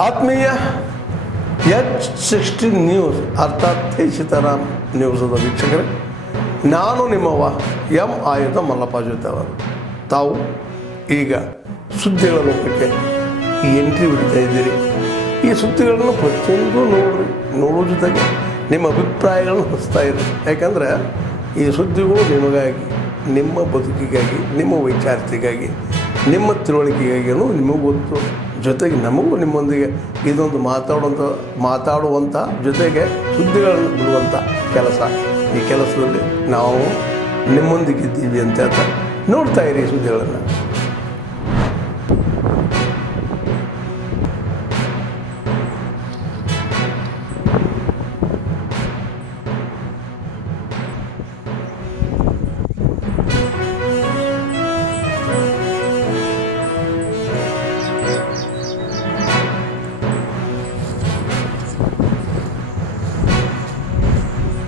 ಆತ್ಮೀಯ H16 news ಅರ್ಥಾತ್ ಸೀತಾರಾಮ್ ನ್ಯೂಸದ ವೀಕ್ಷಕರೇ, ನಾನು ನಿಮ್ಮವ ಎಂ ಆಯುಧ ಮಲ್ಲಪ್ಪ ಜೊತೆ ಅವರು. ತಾವು ಈಗ ಸುದ್ದಿಗಳ ಲೋಕಕ್ಕೆ ಎಂಟ್ರಿ ಬಿಡ್ತಾ ಇದ್ದೀರಿ. ಈ ಸುದ್ದಿಗಳನ್ನು ಪ್ರತಿಯೊಂದು ನೋಡೋ ಜೊತೆಗೆ ನಿಮ್ಮ ಅಭಿಪ್ರಾಯಗಳನ್ನು ಹಚ್ತಾ ಇರಿ. ಯಾಕಂದರೆ ಈ ಸುದ್ದಿಗಳು ನಿಮಗಾಗಿ, ನಿಮ್ಮ ಬದುಕಿಗಾಗಿ, ನಿಮ್ಮ ವೈಚಾರಿಕೆಗಾಗಿ, ನಿಮ್ಮ ತಿಳುವಳಿಕೆಗಾಗಿಯೂ ನಿಮಗೂ ಗೊತ್ತು. ಜೊತೆಗೆ ನಮಗೂ ನಿಮ್ಮೊಂದಿಗೆ ಇದೊಂದು ಮಾತಾಡುವಂಥ ಜೊತೆಗೆ ಸುದ್ದಿಗಳನ್ನು ಬಿಡುವಂಥ ಕೆಲಸ. ಈ ಕೆಲಸದಲ್ಲಿ ನಾವು ನಿಮ್ಮೊಂದಿಗಿದ್ದೀವಿ ಅಂತ ಹೇಳ್ತಾ ನೋಡ್ತಾ ಇರಿ ಸುದ್ದಿಗಳನ್ನು.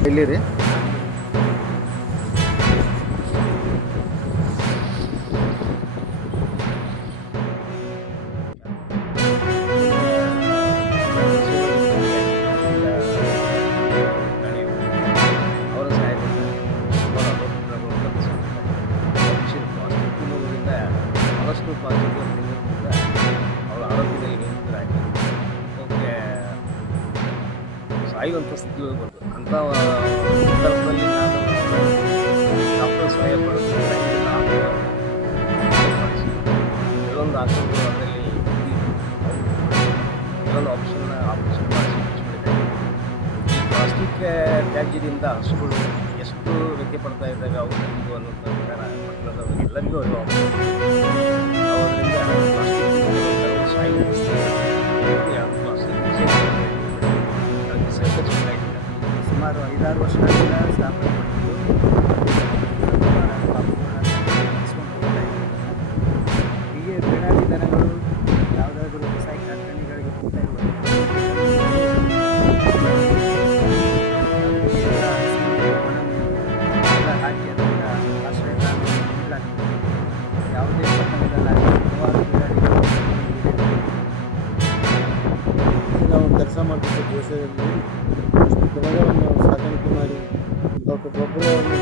ಎಲ್ಲಿ ರೀ? ಅವರ ಸಹಾಯದಿಂದ ಬಹಳಷ್ಟು ಪಾಸಿಟಿವ್ ತಿನ್ನೋದ್ರಿಂದ ಅವರ ಆರೋಗ್ಯದಲ್ಲಿ ಓಕೆ ಸಾಯುವಂಥ ಸ್ಥಿತಿ ಬಂತು. ಅಂಥ ಸಂದರ್ಭದಲ್ಲಿ ನಾನು ಡಾಕ್ಟರ್ ಸಹಾಯ ಪಡೆದು ಕೆಲವೊಂದು ಆಸನಗಳು ಅದರಲ್ಲಿ ಕೆಲವೊಂದು ಆಪರೇಷನ್ ಮಾಡಿಸಿ ಮುಚ್ಚಿಬಿಟ್ಟಿದೆ. ಈ ಪ್ಲಾಸ್ಟಿಕ್ ತ್ಯಾಜ್ಯದಿಂದ ಹಸುಗಳು ಎಷ್ಟು ವ್ಯತ್ಯೆ ಪಡ್ತಾ ಇದ್ದಾವೆ ಅವು ಅನ್ನುವಂಥ ವಿಚಾರ ಪಟ್ಟಣದವರು ಎಲ್ಲರಿಗೂ ಅವರಿಂದ ಪ್ಲಾಸ್ಟಿಕ್ ಸಾಯುವಂಥ ಸುಮಾರು 5-6 ವರ್ಷಗಳಿಂದ ಸ್ಥಾಪನೆ ಮಾಡಿದ್ದು ಹೀಗೆ ಬೇಡಾಡಿ ದನಗಳು ಯಾವುದಾದ್ರೂ ವ್ಯವಸಾಯ ಕಾರ್ಖಾನೆಗಳಿಗೆ ಹೋಗ್ತಾ ಇರುವುದು ಹಾಕಿ ಅದರಿಂದ ಆಶ್ರಯ ನೀಡಲಾಗ್ತದೆ. ಯಾವುದೇ ಪಟ್ಟಣದಲ್ಲಾಗಲಿ ಹಲವಾರು ಬೇಡಾಡಿಗಳು ನಾವು ಕೆಲಸ ಮಾಡ್ತಿದ್ದ ದೇಶದಲ್ಲಿ ದನಗಳನ್ನು ಸಾಕಾಣಿಕೆ ಮಾಡಿ ಅವಕ್ಕೆ ಗೊಬ್ಬರವನ್ನು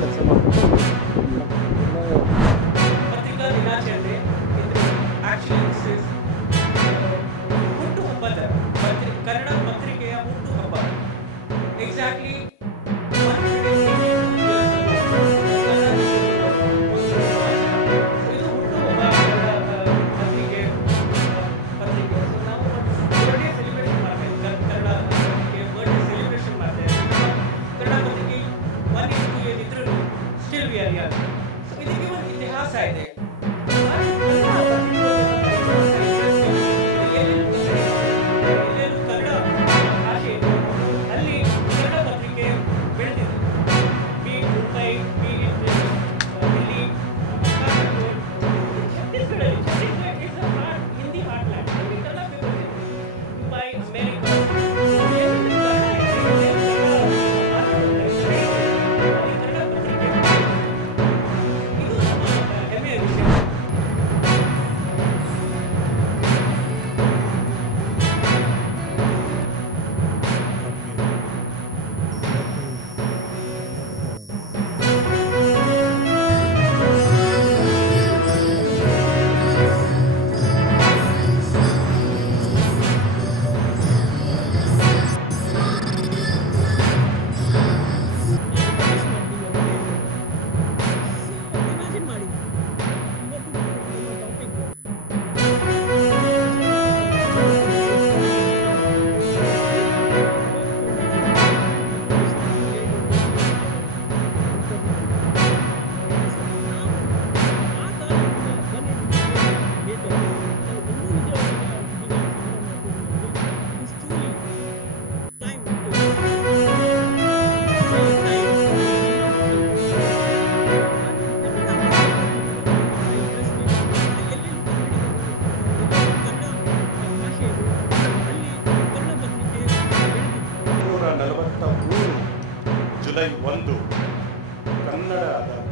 ಕೆಲಸ ಮಾಡ್ತಾರೆ. ಪತ್ರಿಕಾ ದಿನಾಚರಣೆ ಹುಟ್ಟುಹಬ್ಬದ ಕನ್ನಡ ಪತ್ರಿಕೆಯ ಹುಟ್ಟುಹಬ್ಬ. ಎಕ್ಸಾಕ್ಟ್ಲಿ ಇದಕ್ಕೆ ಒಂದು ಇತಿಹಾಸ ಇದೆ. ಎಲ್ಲೆಲ್ಲೂ ಕನ್ನಡ ಭಾಷೆ ಇದೆ ಅಲ್ಲಿ ಕನ್ನಡ ಪತ್ರಿಕೆ ಬೆಳೆದಿದೆ. B Mumbai, B Delhi, Chhattisgarh is Hindi ಹಾರ್ಟ್ಲ್ಯಾಂಡ್. Kannada paper ಇದೆ. ಮುಂಬೈ, ಅಮೇರಿಕಾ, ಕನ್ನಡ ಪತ್ರಿಕೆ ಇದು ನಮ್ಮ ಹೆಮ್ಮೆಯ ವಿಷಯ.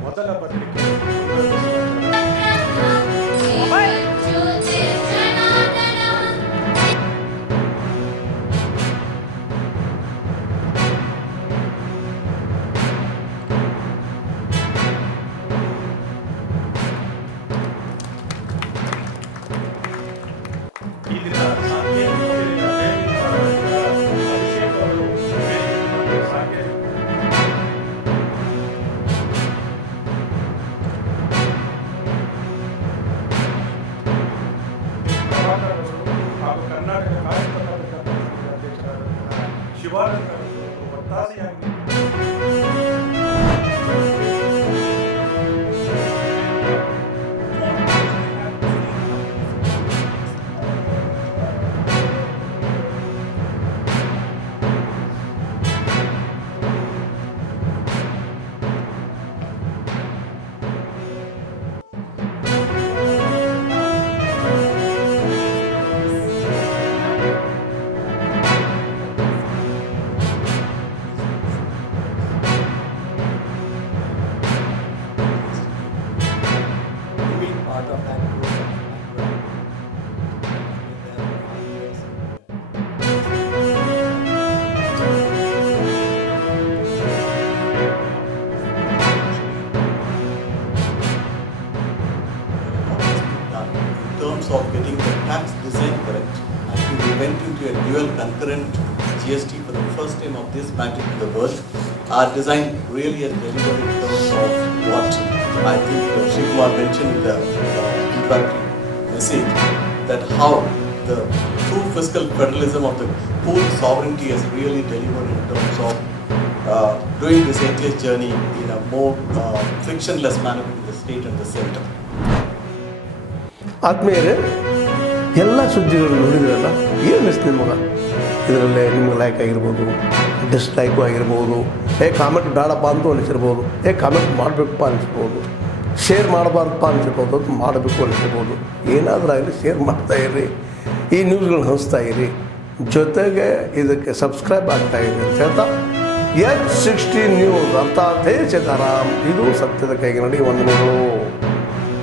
ಮೊದಲ ಪತ್ರಿಕೆ ಈ ದಿನ ಸಾಂಕೇತಿಕ ಅಭಿಷೇಕ್ ಅವರು ಸಾಂಕೇತಿಕ ಹಾಗೂ ಕರ್ನಾಟಕ ಕಾಯಕ ಅಧ್ಯಕ್ಷರಾದಂತಹ ಶಿವಾನಂದ ಅವರು ಒತ್ತಾಸೆಯಾಗಿ being part of that group of background. I've been there for 5 years. In terms of getting the tax design correct, I think we went into a dual concurrent GST for the first time of this magnitude in the world. Our design really has delivered in terms of what I think Shri Kumar mentioned in the introductory message, that how the true fiscal federalism of the pool sovereignty has really delivered in terms of doing this ATS journey in a more frictionless manner between the state and the center. ಆದ್ಮೇಲೆ ಎಲ್ಲ ಸುದ್ದಿಗಳು ನೋಡಿದ್ರಲ್ಲ ಏನು ಅನಿಸ್ತು ನಿಮಗೆ? ಇದರಲ್ಲೇ ನಿಮ್ಗೆ like ಆಗಿರ್ಬೋದು, ಡಿಸ್ಲೈಕು ಆಗಿರ್ಬೋದು, ಕಾಮೆಂಟ್ ಬೇಡಪ್ಪ ಅಂತ ಅನಿಸಿರ್ಬೋದು, ಕಾಮೆಂಟ್ ಮಾಡಬೇಕಪ್ಪ ಅನಿಸ್ಬೋದು, ಶೇರ್ ಮಾಡಬಾರ್ದಪ್ಪ ಅನಿಸಿರ್ಬೋದು, ಅದು ಮಾಡಬೇಕು ಅನಿಸಿರ್ಬೋದು. ಏನಾದರೂ ಆಗಲಿ ಶೇರ್ ಮಾಡ್ತಾಯಿರಿ, ಈ ನ್ಯೂಸ್ಗಳನ್ನ ಹಂಚ್ತಾ ಇರಿ, ಜೊತೆಗೆ ಇದಕ್ಕೆ ಸಬ್ಸ್ಕ್ರೈಬ್ ಆಗ್ತಾಯಿರಿ ಅಂತ ಹೇಳ್ತಾ H16 ನ್ಯೂಸ್ ಅರ್ಥಾತ್ ಹೇ ಸೀತಾರಾಮ್, ಇದು ಸತ್ಯದ ಕೈಗೆ ನಡಿ ವಂದನೆಗಳು.